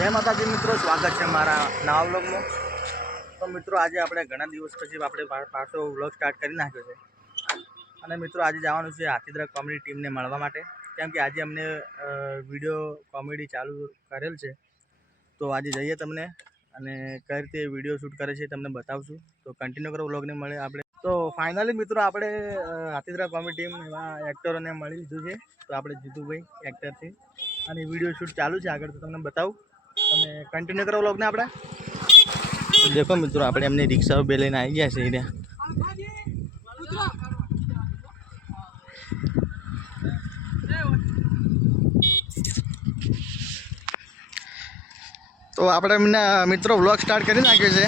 જય માતાજી મિત્રો, સ્વાગત છે મારા નવા વ્લોગમાં। તો મિત્રો આજે આપણે ઘણા દિવસ પછી આપણે પાછો વ્લોગ સ્ટાર્ટ કરી નાખ્યો છે અને મિત્રો આજે જવાનું છે હાથીદરા કોમેડી ટીમને મળવા માટે, કેમ કે આજે અમને વિડીયો કોમેડી ચાલુ કરેલ છે। તો આજે જઈએ તમને અને કઈ રીતે વિડીયો શૂટ કરે છે તમને બતાવશું। તો કન્ટિન્યુ કરો વ્લોગને મળે આપણે। તો ફાઇનલી મિત્રો આપણે હાથીદરા કોમેડી ટીમ એવા એક્ટરોને મળી લીધું છે। તો આપણે જીતુભાઈ એક્ટર છે અને વિડીયો શૂટ ચાલુ છે આગળ, તો તમને બતાવું। તમે કન્ટિન્યુ કરો વ્લોગને આપણે। તો દેખો મિત્રો આપણે એમની રિક્ષાઓ બે લઈને આવી ગયા છે અહીંયા। તો આપણે એમને મિત્રો વ્લોગ સ્ટાર્ટ કરી નાખ્યો છે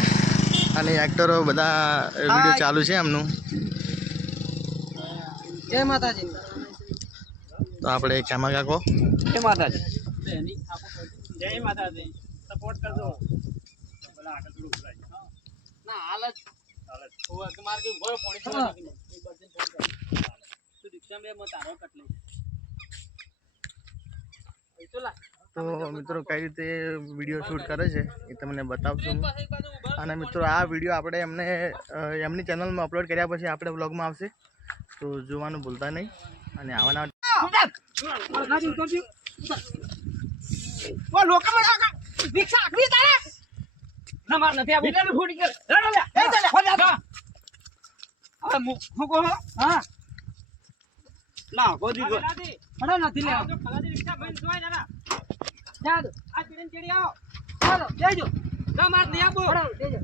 અને એક્ટરો બધા વિડીયો ચાલુ છે એમનું। જય માતાજી। તો આપણે કેમા કાકો જય માતાજી। જય માતાજી। સપોર્ટ કરજો ભલા આગળ થોડું ઉભરાય ના હાલત ઓ કે માર કે ઉભો પાણી થોડા તું રિક્ષા મે મત આરો કટલે ચલા। તો મિત્રો કઈ રીતે વિડીયો શૂટ કરે છે એ તમને બતાવશું અને મિત્રો આ વિડીયો આપણે એમની ચેનલમાં અપલોડ કર્યા પછી આપણે વ્લોગમાં આવશે, તો જોવાનું ભૂલતા નહીં અને આવવાના ઓ લોકમાં રિક્ષા આખરી તારે ના માર નથી આ બીજાને ફોડી કર રડો લે એ ચાલે હો જા હવે હું કો હા ના ગોદી ગો હડો નથી લે જો ખલાજી રિક્ષા બંધ જોય ના જા દો આ ચીડન ચીડી આવો ચાલો દેજો ના માર નહીં આપો હડો દેજો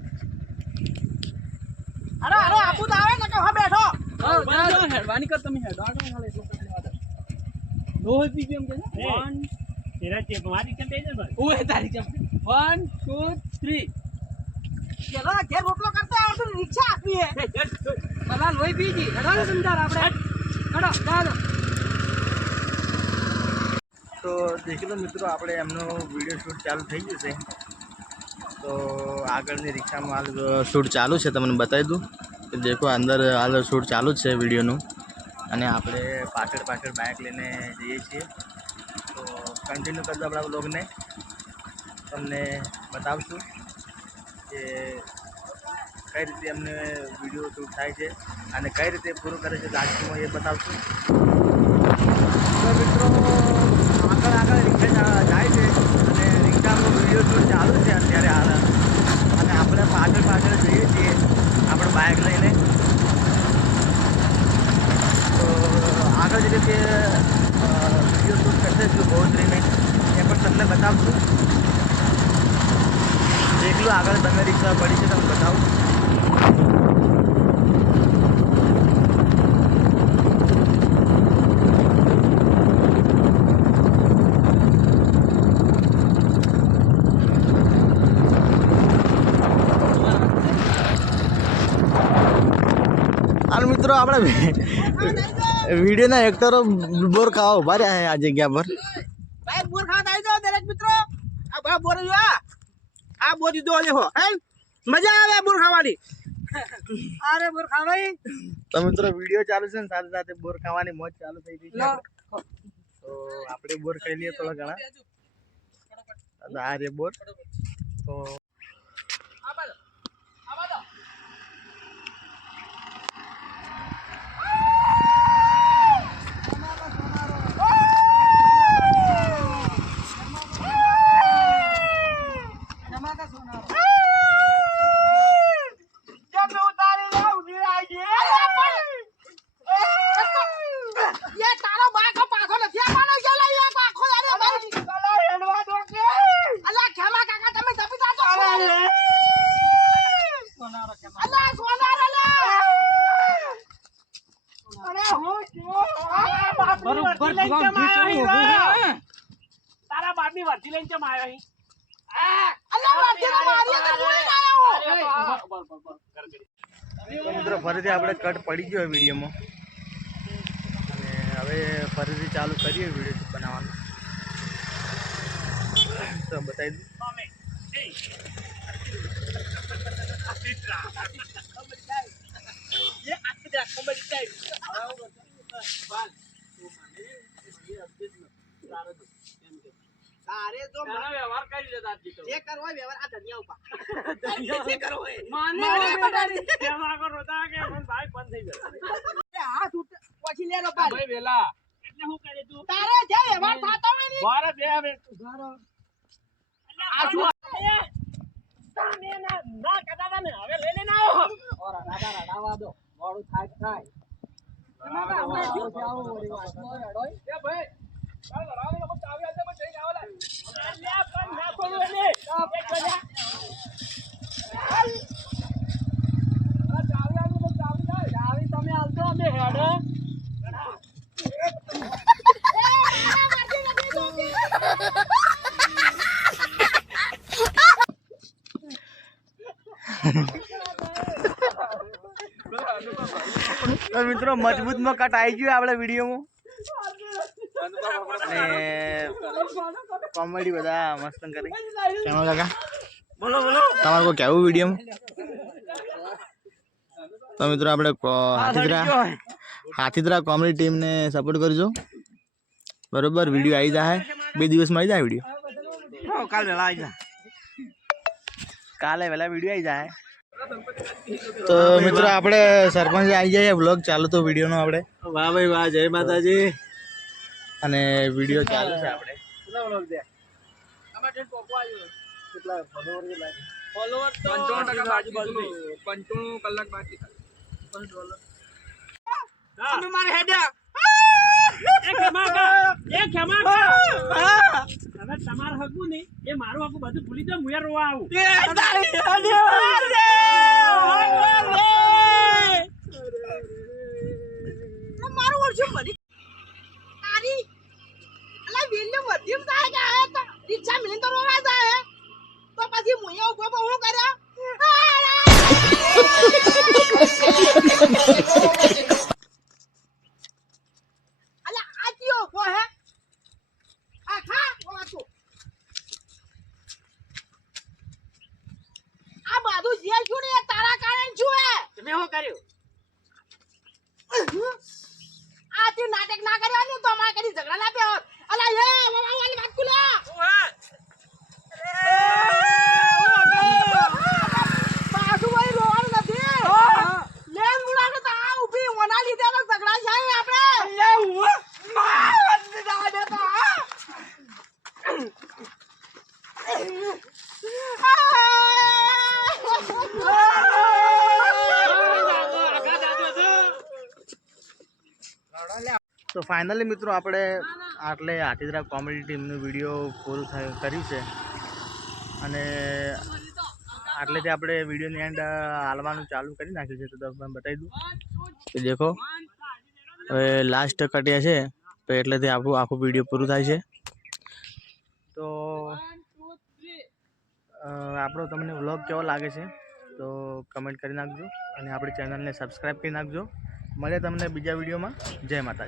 અરે આપુ તો આવે ને કે હો બેઠો જાઓ હેડવાની કર તમે હેડો આગળ ખાલે દોહી પી કેમ કે 1 तेरा चेक मारी के दे दे बस ओए तारी चम 1 2 3 चलो घेर रोटलो करते हैं और रिक्शा आती है भला लोई पीजी हड़ो समझार आपड़े हड़ो जाओ। તો દેખી લો મિત્રો આપણે એમનો વિડીયો શૂટ ચાલુ થઈ ગયું છે। તો આગળની રિક્ષામાં હાલ શૂટ ચાલુ છે, તમને બતાવી દઉં કે દેખો અંદર હાલ શૂટ ચાલુ જ છે વિડીયોનું અને આપણે પાછળ બાઇક લઈને જઈએ છીએ। તો કન્ટિન્યુ કરજો આપણા વ્લોગને, તમને બતાવશું કે કઈ રીતે એમને વિડીયો શૂટ થાય છે અને કઈ રીતે પૂરું કરે છે લાસ્ટમાં એ બતાવશું। તો મિત્રો આગળ રિક્ષા જાય છે અને રિક્ષામાં વિડીયો શૂટ ચાલુ છે અત્યારે હાલ અને આપણે પાછળ જઈએ છીએ આપણે બાઇક લઈને। તો આગળ જે રીતે વિડીયો શૂટ કરશે છું બહુતરીને એ પણ તમને બતાવશું। દેખલું આગળ તમે રિક્ષા પડી છે તમને બતાવું। હાલ મિત્રો આપણે વિડીયોના એક્ટરો બોર ખાવા ઉભા રહ્યા છે આ જગ્યા પર। ભાઈ બોર ખાવા આવી જાઓ દરેક મિત્રો આ ભાઈ બોર આ બોર દીધો લેહો હે મજા આવે બોર ખાવાની અરે બોર ખાવાઈ। તો મિત્રો વિડીયો ચાલુ છે ને સાથે સાથે બોર ખાવાની મોજ ચાલુ થઈ ગઈ છે, તો આપણે બોર ખાઈ લઈએ થોડા ઘણા। આ રે બોર તો તારા બાપની વર્તી લઈને કેમ આવ્યો અહીં તો મિત્રો ફરીથી આપણે કટ પડી ગયો વિડીયોમાં અને હવે ફરીથી ચાલુ કરીએ વિડીયો બનાવવાનું। તો બતાવી દઉં તારે જો વ્યવહાર કરી લેતા જે કરવો હોય વ્યવહાર આ ધનિયા ઉપર જે કરવો હોય માને સેવા કરો તા કે મન ભાઈ બંધ થઈ જાય હાથ ઉઠ પછી લેનો પાલ ભાઈ વેલા એટલે હું કરે તું તારે જે વ્યવહાર થાતો હોય ને બાર બે હવે ઉધારો આ જો તમે ના કદાતા ને હવે લઈ લેના આવો ઓરા રાડા દો મોડું થાય આપણે જીવ આવો મોરી વાત એ ભાઈ ચાલ રાડો મત ચાવી આતે મત જઈને આવો લે પણ ના ખોલો એને એક બજા ચાવી આનું મત ચાવી જાય ચાવી તમે આલતો અમે હેડ તો મિત્રો મજબૂત માં કટ આવી ગયું આપણે વિડીયોમાં અને કોમેડી બધા મસ્ત કરી કેમ કાકા બોલો બોલો તમારે કોઈ કેવું વિડીયોમાં તો મિત્રો આપણે હાથીદરા કોમેડી ટીમને સપોર્ટ કરજો બરોબર વિડીયો આવી જાય 2 દિવસમાં આવી જાય વિડીયો કાલે વહેલા વિડીયો આવી જાય તો મિત્રો આપણે સરપંચ આવી જાય વ્લોગ ચાલુ તો વિડીયોનો આપણે વાહ ભાઈ વાહ જય માતાજી અને વિડીયો ચાલુ છે આપણે કેટલા વ્લોગ દે આમાં ટેન પોકો આવ્યો કેટલા ફોલોવર લાગે ફોલોવર તો 55% આજુબાજુ 95 કલાક બાકી તમે મારે હેડ્યા એક ખમાકા હવે તમાર હકુ નહીં એ મારું હકુ બધું ભૂલી દો મુયા રોવા આવું મારું વર્ષ મળી તારી અલા વેલ્યુ મધ્યમ થાય કે આ તો રિક્ષા મિલન તો રોવા જાય તો પછી મુયા ઉભો બહુ કર્યા અલા આ કયો ઉભો હે આ ખા વાતો આ બાજુ જેલ છું ને તારા કારણ છું હે તમે શું કર્યું આ તું નાટક ના કર્યો ને તો અમાર કરી ઝઘડા ના પેવ અલા એ વાલી વાત કુલા બાજુ ભાઈ રોવાનું નથી લેન મુડાને તો આ ઊભી ઓના લીધે તો ઝઘડા થાય આપણે લે હું માર દાડે તો તો ફાઇનલી મિત્રો આપણે આટલે હાથીદરા કોમેડી ટીમનું વિડીયો પૂરું કર્યું છે અને આટલેથી આપણે વિડીયોની એન્ડ હાલવાનું ચાલુ કરી નાખ્યું છે તો તમને બતાવી દઉં કે દેખો હવે લાસ્ટ કટ્યા છે તો એટલેથી આખું વિડીયો પૂરું થાય છે તો આપણો તમને વ્લોગ કેવો લાગે છે તો કમેન્ટ કરી નાખજો અને આપણી ચેનલને સબસ્ક્રાઈબ કરી નાખજો મળે તમને બીજા વિડીયોમાં જય માતા.